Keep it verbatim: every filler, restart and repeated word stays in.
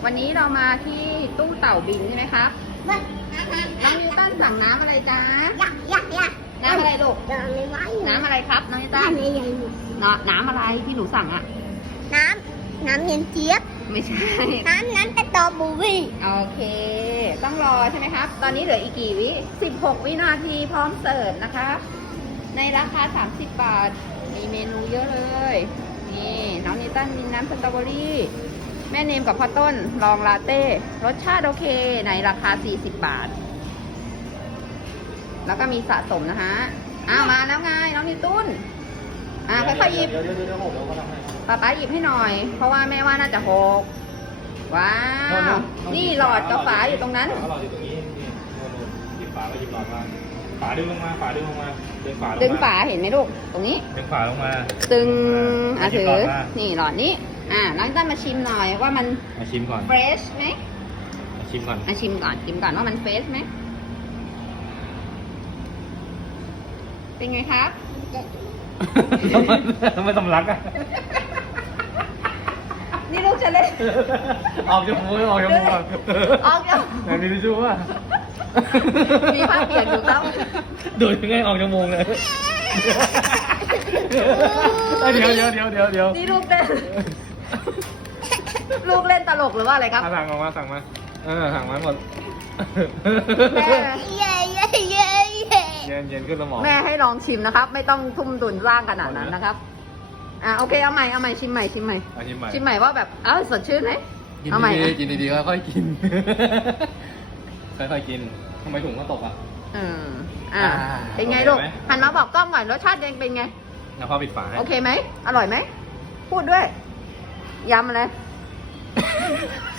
วันนี้เรามาที่ตู้เต่าบินใช่ไหมครับน้องนิวตันสั่งน้ำอะไรจ๊ะอยากอยากอยากน้ำอะไรลูกเดินเลยไว้น้ำอะไรครับน้องนิวตัน้ำนอะไรใหญ่น้ำน้ำอะไรที่หนูสั่งอะน้ำน้ำเย็นเจี๊ยบไม่ใช่น้ำน้ำตะตอบูวี่โอเค ต้องรอใช่ไหมครับ ตอนนี้เหลืออีกกี่วิสิบหกวินาทีพร้อมเสิร์ฟนะคะในราคาสามสิบบาทมีเมนูเยอะเลยนี่น้องนิวตันมีน้ำสตรอเบอรี่แม่เนมกับพ่อต้นลองลาเต้รสชาติโอเคในราคาสี่สิบบาทแล้วก็มีสะสมนะฮะอ้าวมาแล้วไงน้องนิวตุ้นอ่าค่อยๆหยิบเดี๋ยวเดี๋ยวเดี๋ยวหกเดี๋ยวเขาทำให้ป๊าป๊าหยิบให้หน่อย เพราะว่าแม่ว่าน่าจะหกว้าว นี่หลอดกับฝาอยู่ตรงนั้นฝาหลอดอยู่ตรงนี้นี่โน่นหยิบฝาไปหยิบหลอดมาฝาดึงลงมาฝาดึงลงมาดึงฝาลงมาดึงฝาเห็นไหมลูก ตรงนี้ดึงฝาลงมาตึงอ่ะหยิถืบอหลดมานี่หลอดนี้ อ่าน้องต้นมาชิมหน่อยว่ามันมาชิมก่อนเฟรชไหมมาชิมก่อนอ่ะชิมก่อน ชิมก่อนว่ามันเฟรชไหม เป็นไงครับทำไมสำลักอ่ะนี่ลูกจะเล่นออกจมูกออกจมูกออกจมูกไหนมีทิชชู่ป่ะมีผ้าเปียกอยู่ครับดูดยังไงออกจมูกเลยเดี๋ยวเดี๋ยวเดี๋ยวเดี๋ยวเดี๋ยวนี่ลูกเล่น ลูกเล่นตลกหรือว่าอะไรครับสั่งออกมาสั่งมาเออสั่งมาหมดแม่เย้เย้เย้เย้เย็นเย็นขึ้นสมองแม่ให้ลองชิมนะครับ ไม่ต้องทุ่มทุนสร้างขนาดนั้นนะครับ อ่ะโอเคเอาใหม่เอาใหม่ชิมใหม่ชิมใหม่เอาชิมใหม่ชิมใหม่ว่าแบบเอ้าสดชื่นไหมกินเอาใหม่ดีนะๆกินดีๆค่อยๆกิน ค่อยๆกินทำไมถุงก็ตกอ่ะเอออ่าอ่าเป็นไงโอเคลูกไหมหันมาบอกกล้องก่อนรสชาติยังเป็นไงแล้วพ่อปิดฝาให้โอเคไหมอร่อยไหมพูดด้วยยำอะไร